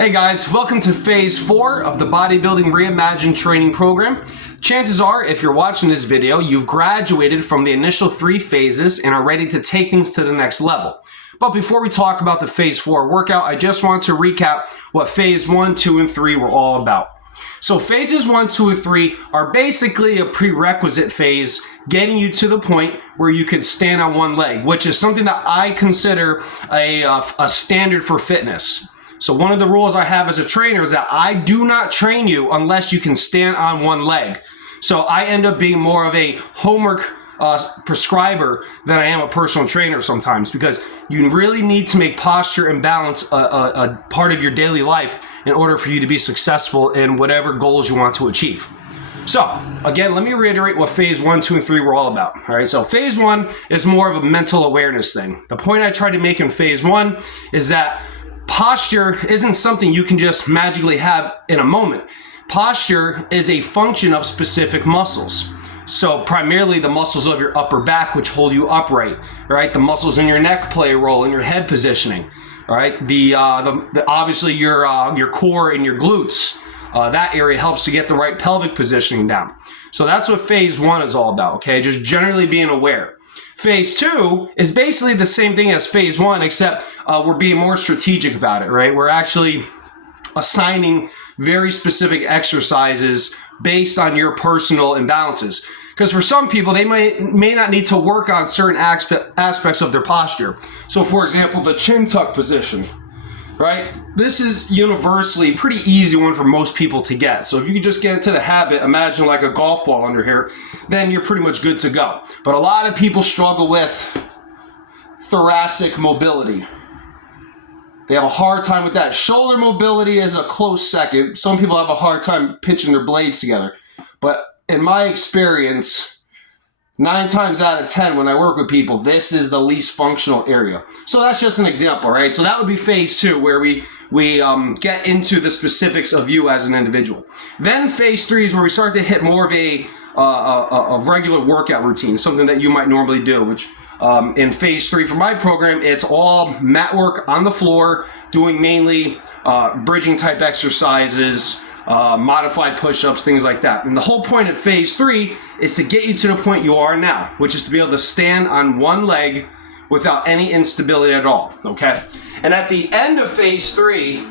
Hey guys, welcome to phase 4 of the Bodybuilding Reimagined training program. Chances are, if you're watching this video, you've graduated from the initial 3 phases and are ready to take things to the next level. But before we talk about the phase 4 workout, I just want to recap what phase 1, 2, and 3 were all about. So phases 1, 2, and 3 are basically a prerequisite phase getting you to the point where you can stand on one leg, which is something that I consider a standard for fitness. So one of the rules I have as a trainer is that I do not train you unless you can stand on one leg. So I end up being more of a homework prescriber than I am a personal trainer sometimes, because you really need to make posture and balance a part of your daily life in order for you to be successful in whatever goals you want to achieve. So again, let me reiterate what phase 1, 2, and 3 were all about. All right, so phase 1 is more of a mental awareness thing. The point I tried to make in phase 1 is that posture isn't something you can just magically have in a moment. Posture is a function of specific muscles. So primarily the muscles of your upper back, which hold you upright, right? The muscles in your neck play a role in your head positioning, all right? Obviously your core and your glutes, that area helps to get the right pelvic positioning down. So that's what phase 1 is all about, okay? Just generally being aware. Phase 2 is basically the same thing as phase 1, except we're being more strategic about it, right? We're actually assigning very specific exercises based on your personal imbalances. Because for some people, they may not need to work on certain aspects of their posture. So for example, the chin tuck position, right? This is universally a pretty easy one for most people to get. So if you can just get into the habit, imagine like a golf ball under here, then you're pretty much good to go. But a lot of people struggle with thoracic mobility. They have a hard time with that. Shoulder mobility is a close second. Some people have a hard time pinching their blades together. But in my experience, 9 times out of 10 when I work with people, this is the least functional area. So that's just an example, right? So that would be phase 2, where we get into the specifics of you as an individual. Then phase 3 is where we start to hit more of a regular workout routine, something that you might normally do, which in phase 3 for my program, it's all mat work on the floor, doing mainly bridging type exercises, modified push-ups, things like that. And the whole point of phase 3 is to get you to the point you are now, which is to be able to stand on one leg without any instability at all, okay? And at the end of phase 3,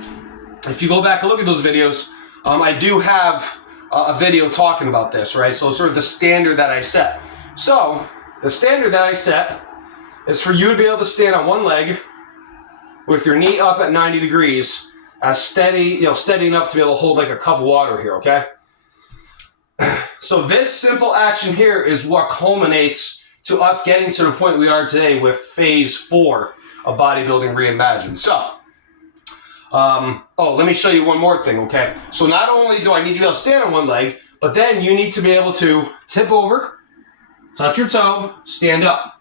if you go back and look at those videos, I do have a video talking about this, right? So sort of the standard that I set. So the standard that I set is for you to be able to stand on one leg with your knee up at 90 degrees, as steady enough to be able to hold like a cup of water here, okay? So this simple action here is what culminates to us getting to the point we are today with phase 4 of Bodybuilding Reimagined. So, let me show you one more thing, okay? So not only do I need you to be able to stand on one leg, but then you need to be able to tip over, touch your toe, stand up.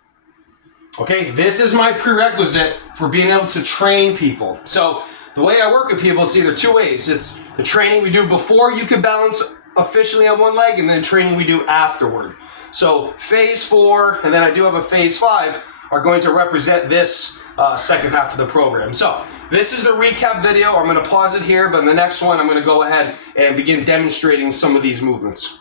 Okay, this is my prerequisite for being able to train people. So the way I work with people, it's either 2 ways. It's the training we do before you can balance officially on one leg, and then training we do afterward. So phase 4, and then I do have a phase 5, are going to represent this second half of the program. So this is the recap video. I'm going to pause it here, but in the next one, I'm going to go ahead and begin demonstrating some of these movements.